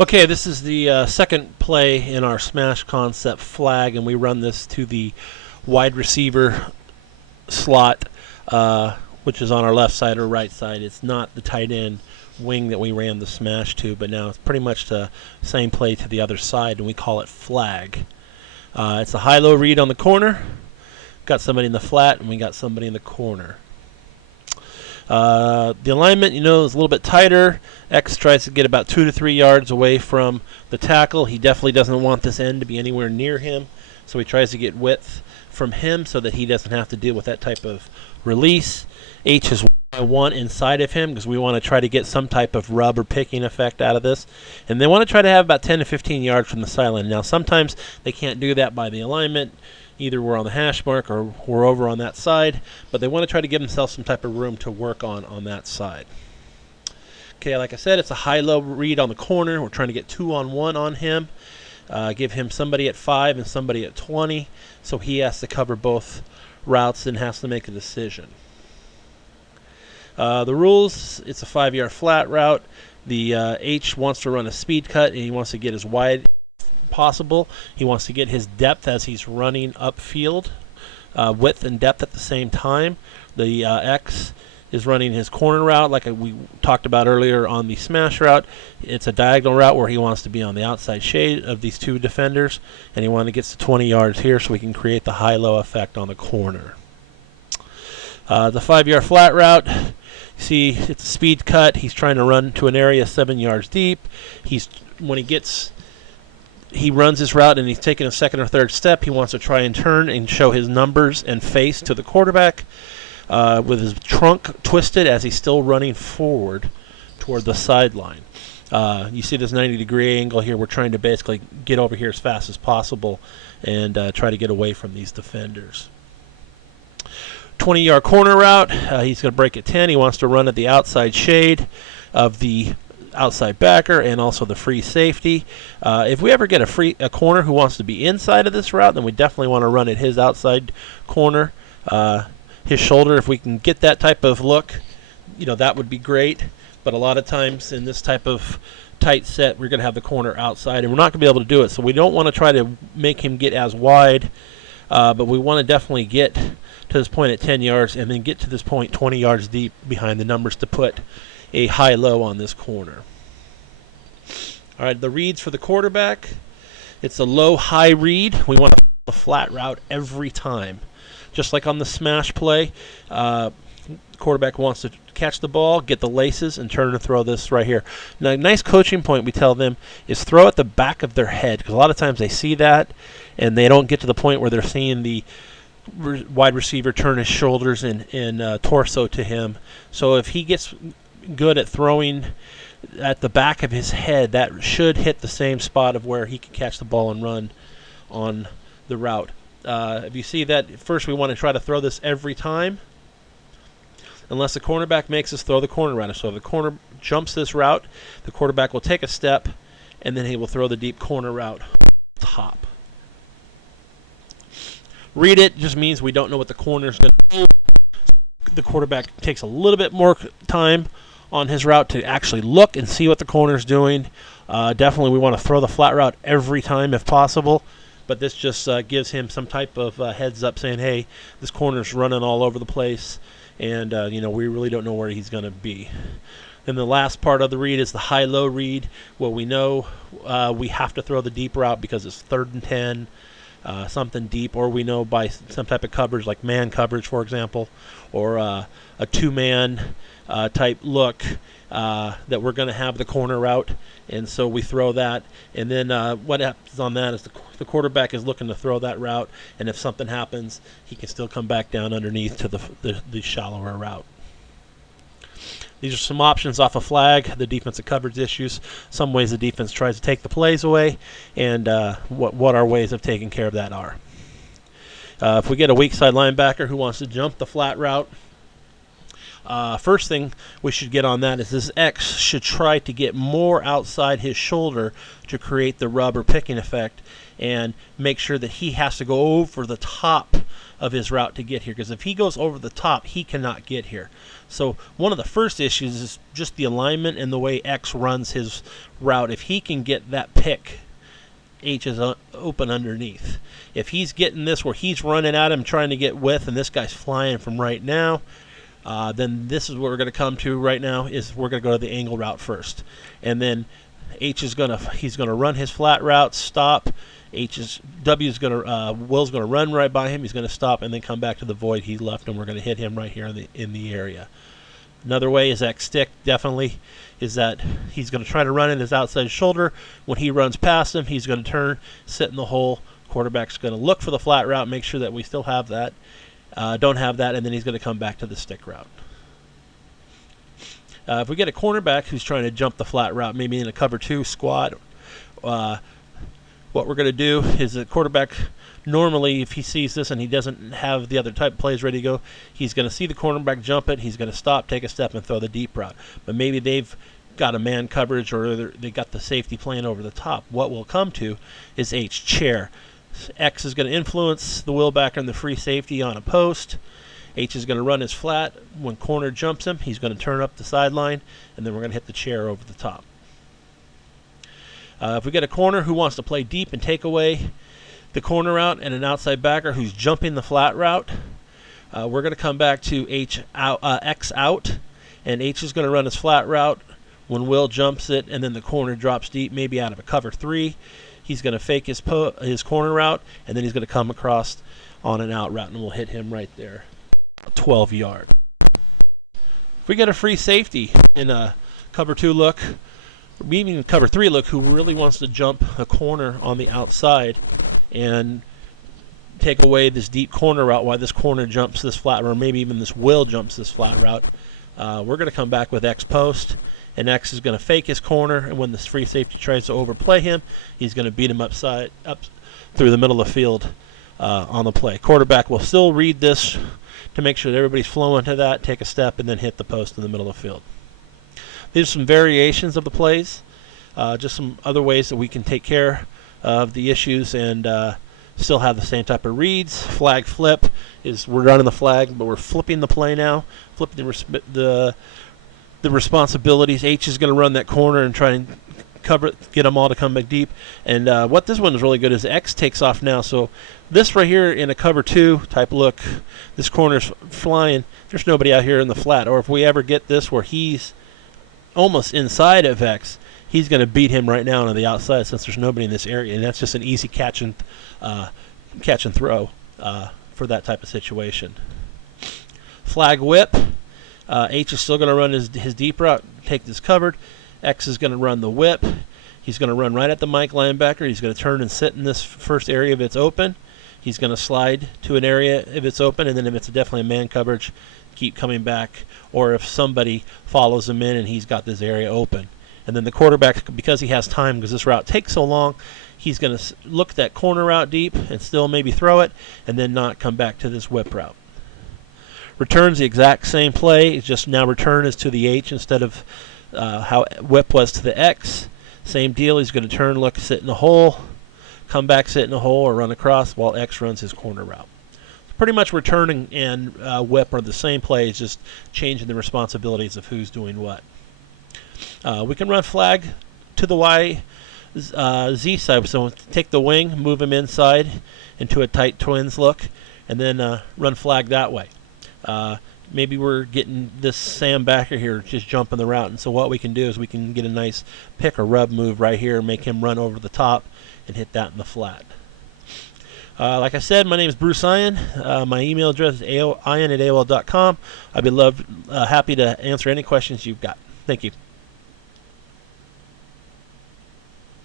Okay, this is the second play in our smash concept flag, and we run this to the wide receiver slot, which is on our left side or right side. It's not the tight end wing that we ran the smash to, but now it's pretty much the same play to the other side, and we call it flag. It's a high-low read on the corner. Got somebody in the flat, and we got somebody in the corner. The alignment, is a little bit tighter. X tries to get about 2 to 3 yards away from the tackle. He definitely doesn't want this end to be anywhere near him, so he tries to get width from him so that he doesn't have to deal with that type of release. H is one inside of him because we want to try to get some type of rub or picking effect out of this. And they want to try to have about 10 to 15 yards from the sideline. Now, sometimes they can't do that by the alignment. Either we're on the hash mark or we're over on that side, but they want to try to give themselves some type of room to work on that side. Okay, like I said, it's a high-low read on the corner. We're trying to get 2-on-1 on him. Give him somebody at 5 and somebody at 20, so he has to cover both routes and has to make a decision. The rules, it's a 5-yard flat route. The H wants to run a speed cut, and he wants to get as wide possible. He wants to get his depth as he's running upfield, width and depth at the same time. The X is running his corner route like we talked about earlier on the smash route. It's a diagonal route where he wants to be on the outside shade of these two defenders, and he wants to get to 20 yards here so we can create the high-low effect on the corner. The 5-yard flat route, you see it's a speed cut. He's trying to run to an area 7 yards deep. He runs his route and he's taking a second or third step. He wants to try and turn and show his numbers and face to the quarterback with his trunk twisted as he's still running forward toward the sideline. You see this 90-degree angle here. We're trying to basically get over here as fast as possible and try to get away from these defenders. 20-yard corner route. He's going to break at 10. He wants to run at the outside shade of the outside backer and also the free safety. If we ever get a corner who wants to be inside of this route, then we definitely want to run at his outside corner, his shoulder. If we can get that type of look, that would be great. But a lot of times in this type of tight set, we're going to have the corner outside, and we're not going to be able to do it. So we don't want to try to make him get as wide, but we want to definitely get to this point at 10 yards and then get to this point 20 yards deep behind the numbers to put a high-low on this corner. All right, the reads for the quarterback. It's a low-high read. We want a flat route every time. Just like on the smash play, quarterback wants to catch the ball, get the laces, and turn and throw this right here. Now, a nice coaching point we tell them is throw at the back of their head, because a lot of times they see that and they don't get to the point where they're seeing the wide receiver turn his shoulders and torso to him. So if he gets good at throwing at the back of his head, that should hit the same spot of where he can catch the ball and run on the route. If you see that, first we want to try to throw this every time, unless the cornerback makes us throw the corner route. So if the corner jumps this route, the quarterback will take a step, and then he will throw the deep corner route top. Read it just means we don't know what the corner is going to do. The quarterback takes a little bit more time on his route to actually look and see what the corner is doing. Definitely we want to throw the flat route every time if possible, but this just gives him some type of heads up saying, hey, this corner's running all over the place, and we really don't know where he's going to be. Then the last part of the read is the high-low read. Well, we know we have to throw the deep route because it's 3rd and 10, something deep, or we know by some type of coverage like man coverage, for example, or a two-man type look that we're going to have the corner route, and so we throw that. And then what happens on that is the quarterback is looking to throw that route, and if something happens, he can still come back down underneath to the shallower route. These are some options off a flag, the defensive coverage issues, some ways the defense tries to take the plays away, and what our ways of taking care of that are. If we get a weak side linebacker who wants to jump the flat route, First thing we should get on that is this X should try to get more outside his shoulder to create the rub or picking effect, and make sure that he has to go over the top of his route to get here, because if he goes over the top, he cannot get here. So one of the first issues is just the alignment and the way X runs his route. If he can get that pick, H is open underneath. If he's getting this where he's running at him trying to get width, and this guy's flying from right now, then this is what we're going to come to right now, is we're going to go to the angle route first. And then he's going to run his flat route, stop. Will's going to run right by him. He's going to stop and then come back to the void he left, and we're going to hit him right here in the area. Another way is X stick, definitely, is that he's going to try to run in his outside shoulder. When he runs past him, he's going to turn, sit in the hole. Quarterback's going to look for the flat route, make sure that we still have that, don't have that, and then he's going to come back to the stick route. If we get a cornerback who's trying to jump the flat route, maybe in a cover 2 squat, what we're going to do is the quarterback, normally if he sees this and he doesn't have the other type of plays ready to go, he's going to see the cornerback jump it, he's going to stop, take a step, and throw the deep route. But maybe they've got a man coverage, or they got the safety playing over the top. What we'll come to is H chair. X is going to influence the will backer and the free safety on a post. H is going to run his flat. When corner jumps him, he's going to turn up the sideline, and then we're going to hit the chair over the top. If we get a corner who wants to play deep and take away the corner route, and an outside backer who's jumping the flat route, we're going to come back to X out, and H is going to run his flat route. When Will jumps it, and then the corner drops deep, maybe out of a cover 3, he's going to fake his corner route, and then he's going to come across on an out route, and we'll hit him right there, 12 yard. If we get a free safety in a cover 2 look, maybe even cover 3 look, who really wants to jump a corner on the outside and take away this deep corner route while this corner jumps this flat route, or maybe even this Will jumps this flat route, we're going to come back with X post, and X is going to fake his corner, and when this free safety tries to overplay him, he's going to beat him up through the middle of the field on the play. Quarterback will still read this to make sure that everybody's flowing to that, take a step, and then hit the post in the middle of the field. These are some variations of the plays, just some other ways that we can take care of the issues and still have the same type of reads. Flag flip is we're running the flag, but we're flipping the play now, flipping the responsibilities. H is going to run that corner and try and cover it, get them all to come back deep. And what this one is really good is X takes off now. So this right here in a cover 2 type look, this corner's flying. There's nobody out here in the flat. Or if we ever get this where he's almost inside of X, he's going to beat him right now on the outside since there's nobody in this area. And that's just an easy catch and throw for that type of situation. Flag whip. H is still going to run his deep route, take this covered. X is going to run the whip. He's going to run right at the Mike linebacker. He's going to turn and sit in this first area if it's open. He's going to slide to an area if it's open, and then if it's definitely a man coverage, keep coming back. Or if somebody follows him in and he's got this area open. And then the quarterback, because he has time, because this route takes so long, he's going to look at that corner route deep and still maybe throw it, and then not come back to this whip route. Return's the exact same play. It's just now return is to the H instead of how whip was to the X. Same deal. He's going to turn, look, sit in the hole, come back, sit in the hole, or run across while X runs his corner route. Pretty much returning and whip are the same plays, just changing the responsibilities of who's doing what. We can run flag to the Y Z side. So take the wing, move him inside into a tight twins look, and then run flag that way. Maybe we're getting this Sam backer here just jumping the route, and so what we can do is we can get a nice pick or rub move right here and make him run over the top and hit that in the flat. Like I said, my name is Bruce Eien. My email address is eien@aol.com. I'd be happy to answer any questions you've got. Thank you.